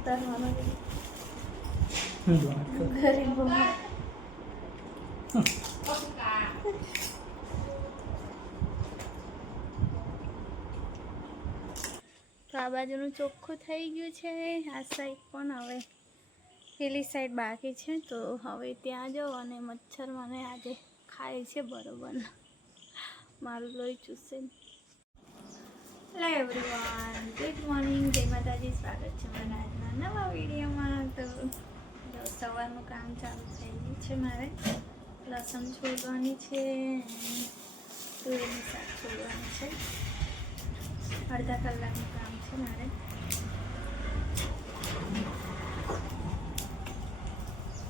ઉતારવાનો તો આ બાજુનું ચોખ્ખું થઈ ગયું છે. આ સાઈડ પણ હવે પેલી સાઈડ બાકી છે. તો હવે ત્યાં જાઓ અને મચ્છર મને આજે ખાય છે બરોબર. મારું લોહી ચૂસે. હેલો એવરીવન, ગુડ મોર્નિંગ, જય માતાજી. સ્વાગત છે મારા આજના નવા વિડીયોમાં. તો સવારનું કામ ચાલુ થઈ ગયું છે. મારે લસણ છોડવાની છે, તુવેરનું શાક છોડવાનું છે. અડધા કલાકનું કામ છે મારે.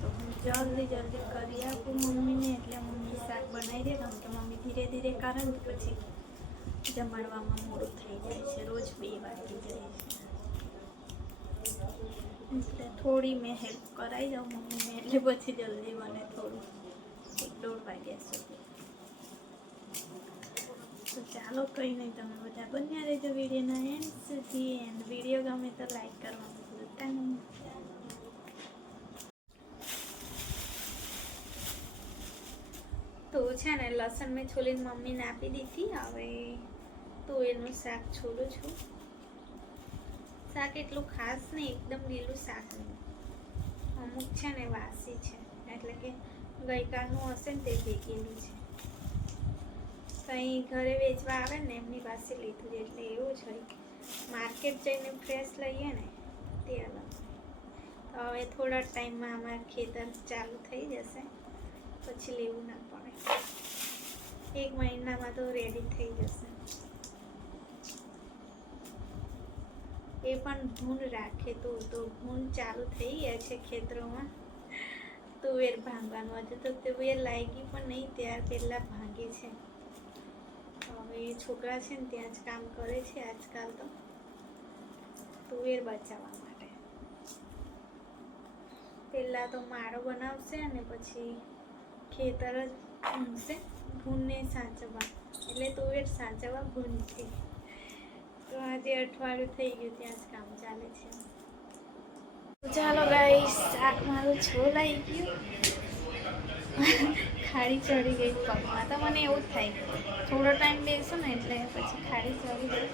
તો હું જલ્દી કરી આપું મમ્મીને, એટલે મમ્મી શાક બનાવી દે. કેમ કે મમ્મી ધીરે ધીરે કરે ને પછી જમાડવામાં મોડું થઈ જાય છે. રોજ 2 વાગી જાય છે. એટલે થોડી મેં હેલ્પ કરાવી દઉં મમ્મીને, એટલે પછી જલ્દી બને. થોડું 1-1.5 વાગ્યા સુધી. તો ચાલો, કંઈ નહીં, તમે બધા બન્યા રહેજો વિડીયોના એન્ડ સુધી. એન્ડ વિડીયો ગમે તો લાઈક કરવાનું ભૂલતા નહીં. તો છે ને, લસણ મેં છોલીને મમ્મીને આપી દીધી. હવે તો એનું શાક છોડું છું. શાક એટલું ખાસ નહીં, એકદમ લીલું શાક નહીં. અમુક છે ને વાસી છે, એટલે કે ગઈકાલનું હશે ને તે ભેગેલું છે. કંઈ ઘરે વેચવા આવે ને એમની પાસે લીધું છે, એટલે એવું છે. માર્કેટ જઈને ફ્રેશ લઈએ ને તે અલગ. તો હવે થોડા ટાઈમમાં અમારા ખેતર ચાલુ થઈ જશે, પછી લેવું ના પડે. 1 મહિનામાં તો રેડી થઈ જશે. એ પણ ભૂંડ રાખે તો ભૂંડ ચાલુ થઈ ગયા છે ખેતરોમાં. તુવેર ભાંગવાનું, હજુ તો તુવેર લાગી પણ નહીં, ત્યાર પહેલાં ભાંગી છે. હવે એ છોકરા છે ને ત્યાં જ કામ કરે છે આજકાલ તો, તુવેર બચાવવા માટે. પહેલાં તો માળો બનાવશે અને પછી ખેતર જ ઊંઘશે ભૂંડને સાચવવા. એટલે તુવેર સાચવવા ભૂંડ છે. તો આજે અઠવાડિયું થઈ ગયું, ત્યાં જ કામ ચાલે છે. ચાલો ગાઈસ, શાક મારું છોલાઈ ગયું. ખાડી ચડી ગઈ પગમાં. તો મને એવું જ થાય, થોડો ટાઈમ બેસો ને એટલે પછી ખાડી ચડી ગઈ.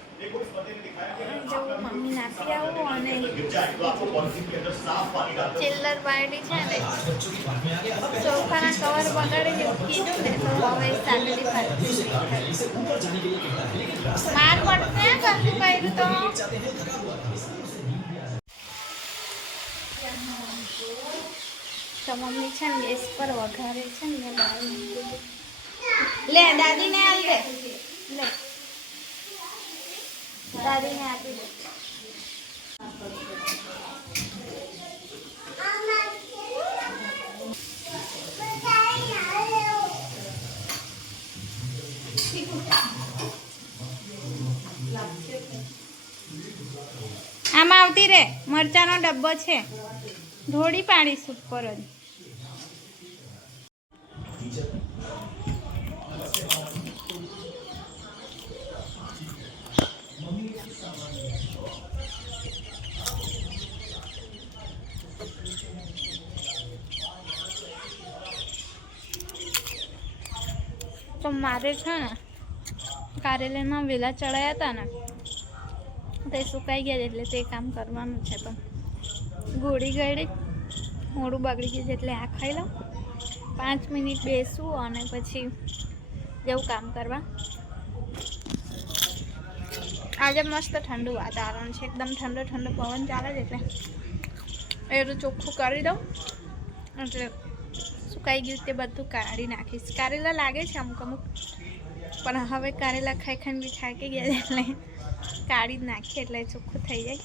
જવું મમ્મીને આપી આવું. અને ચિલ્લર બાયડી છે ને, સોફાના કવર બગાડી જેવું કીધું ને, તો હવે સાગડી પાડી માર પડશે. ગંદુ કર્યું તો મમ્મી છે ને ગેસ પર વઘારે છે ને, મેં બહાર મૂકી. લે દાદીને આપી દે. લે દાદીને આપી દે. આમાં આવતી રે, મરચાનો ડબ્બો છે, ધોળી પાડીશ ઉપર જ. તો મારે છે ને કારેલામાં વેલા ચડાયા હતા ને, તે સુકાઈ ગયા એટલે તે કામ કરવાનું છે. તો ગોળી ગળી મોડું બગડી ગયું છે, એટલે આ ખાઈ લઉં. 5 મિનિટ બેસું અને પછી જવું કામ કરવા. આજે મસ્ત ઠંડુ વાતાવરણ છે, એકદમ ઠંડો ઠંડો પવન ચાલે છે. એટલે એટલું ચોખ્ખું કરી દઉં, એટલે સુકાઈ ગયું તે બધું કાઢી નાખીશ. કારેલા લાગે છે અમુક અમુક, પણ હવે કારેલા ખાઈ ખાઈને બી થાકી ગયા, એટલે કાઢી જ નાખીએ એટલે ચોખ્ખું થઈ જાય.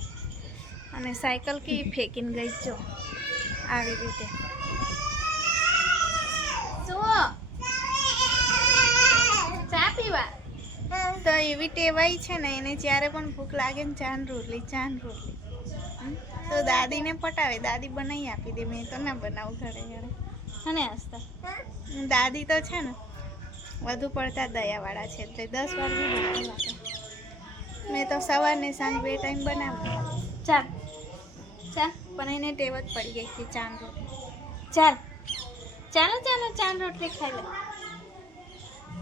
અને સાયકલ કેવી ફેંકીને ગઈ જો આવી રીતે. ચા પીવા તો એવી ટેવાઈ છે ને એને, જ્યારે પણ ભૂખ લાગે ને ચાન રોટલી. તો દાદીને પટાવે, દાદી બનાવી આપી દે. મેં તો ના બનાવું ઘરે ઘરે. અને હસતા દાદી તો છે ને વધુ પડતા દયાવાળા છે, એટલે 10 વાર બી બનાવી આપે. મેં તો સવાર ને સાંજ 2 ટાઈમ બનાવું. ચાલ ચાલ પણ એને ટેવ જ પડી ગઈ હતી ચાંદ રોટલી. ચાલ ચાલો ચાલો ચાંદ રોટલી ખાઈ લે.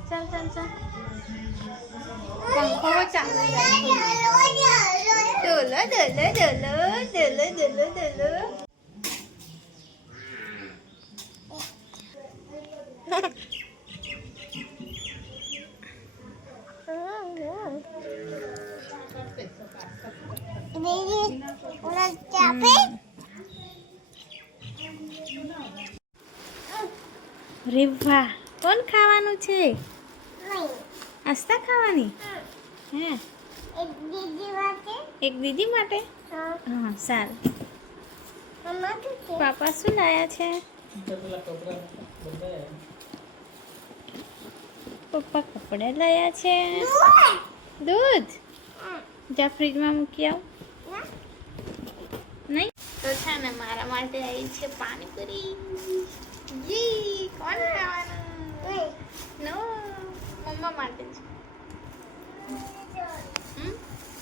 ચાલ ચાલ ચાલ પંખો ચાલે ડોલો ડોલો ડોલો ડોલો ડોલો ડોલો. રે વાહ કોણ ખાવાનું છે? આસ્તા ખાવાની હે? એક દીદી માટે. હા સારું. પાપા શું લાયા છે? પપ્પા કપડા લાયા છે. દૂધ જા ફ્રીજમાં મૂકી આવ. નહીં તો છે ને મારા માટે આવી છે પાણીપુરી. જી કોણ ખાવાનું? નો મમ્મા માટે છે.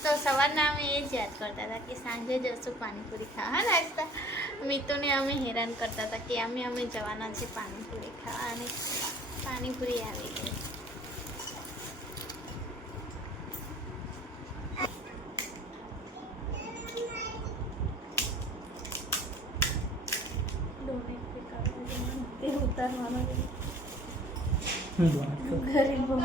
તો સવારના અમે એ જ યાદ કરતા હતા કે સાંજે જશું પાણીપુરી ખાવા. હા નાસ્તા મિતુને અમે હેરાન કરતા હતા કે અમે જવાના છે પાણીપુરી ખાવા અને પાણીપુરી આવી ગઈ. ઉતારવાનો ઘરે બહુ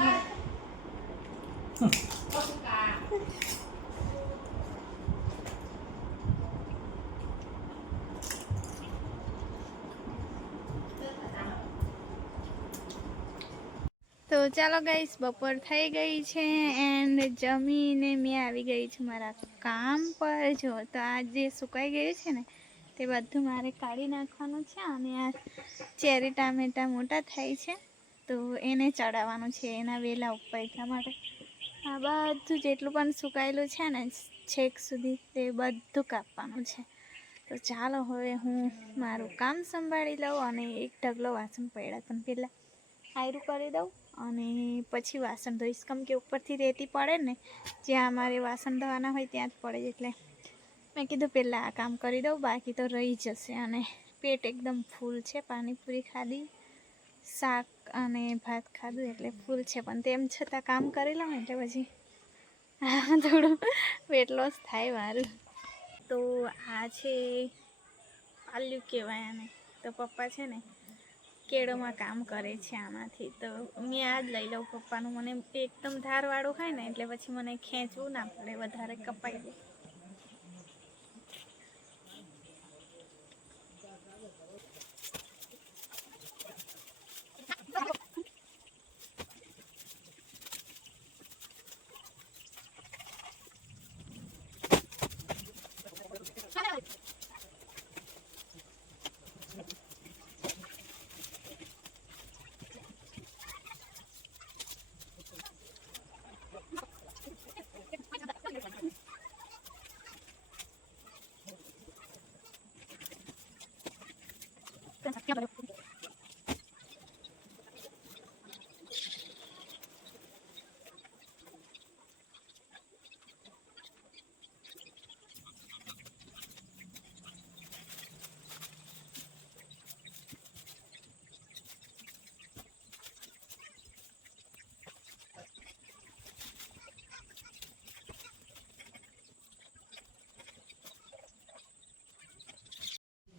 તો ચાલો ગાઈસ બપોર થઈ ગઈ છે એન્ડ જમીને મેં આવી ગઈ છું મારા કામ પર. જો તો આ જે સુકાઈ ગયું છે ને તે બધું મારે કાઢી નાખવાનું છે અને આ ચેરી ટામેટા મોટા થાય છે તો એને ચડાવવાનું છે એના વેલા ઉપર. એટલા માટે આ બધું જેટલું પણ સુકાયેલું છે ને છેક સુધી તે બધું કાપવાનું છે. તો ચાલો હવે હું મારું કામ સંભાળી લઉં અને એક ઢગલો વાસણ પડ્યા પણ પહેલાં આયરું કરી દઉં અને પછી વાસણ ધોઈશ. કેમ કે ઉપરથી રેતી પડે ને જ્યાં અમારે વાસણ ધોવાના હોય ત્યાં જ પડે એટલે મેં કીધું પહેલાં આ કામ કરી દઉં બાકી તો રહી જશે. અને પેટ એકદમ ફૂલ છે. પાણીપુરી ખાધી, શાક અને ભાત ખાધું એટલે ફૂલ છે પણ તેમ છતાં કામ કરી લઉં એટલે પછી થોડું વેટ લોસ થાય મારું. તો આ છે પાલ્યું કહેવાય આને. તો પપ્પા છે ને કેળોમાં કામ કરે છે આમાંથી તો મેં આ જ લઈ લઉં પપ્પાનું. મને એકદમ ધારવાળું હોય ને એટલે પછી મને ખેંચવું ના પડે, વધારે કપાઈ જાય.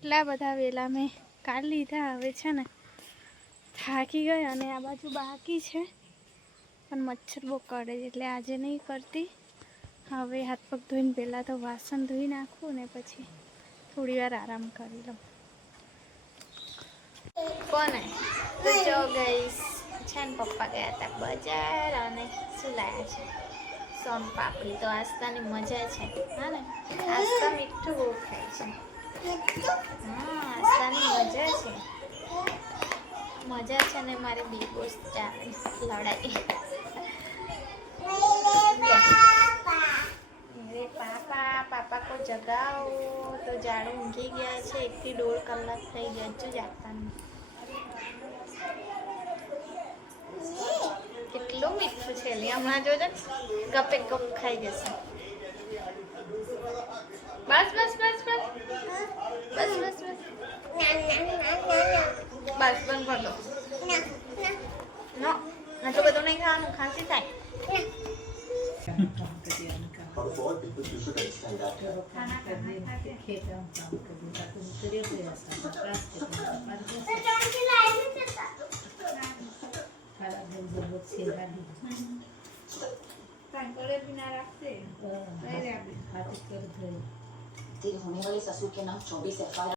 એટલા બધા વેલા મેં કાઢી લીધા. હવે છે ને થાકી ગઈ અને આ બાજુ બાકી છે પણ મચ્છર બહુ કરડે એટલે આજે નહીં કરતી. હવે હાથ પગ ધોઈને પહેલાં તો વાસણ ધોઈ નાખું ને પછી થોડી વાર આરામ કરી લઉં. કોને તો જો ગઈશ છે ને પપ્પા ગયા હતા બજાર અને શું લાવ્યા છે સોન પાપડી. તો આસ્તાની મજા છે. હા ને આસ્તા મીઠું બહુ ખાય છે. હા આસ્તાની મજા છે ને મારી બી બોસ ચાલે લડાઈ. પાપા કો જગાઓ. તો જાડો ઊંઘી ગયા છે. 1 થી 1.5 કલાક થઈ ગયા હજુ જાગતા નહીં. કેટલું મીઠું છે હમણાં જોજો ગપે ગપ ખાઈ જશે. બસ બસ બસ બસ બસ બંધ કર દો નો આટલું બધું નહીં ખાવાનું ખાંસી થાય और बहुत कुछ यू शुड अंडरस्टैंड दैट खाना खाते करे बिना रखते होने वाले ससुर के नाम 24 FIR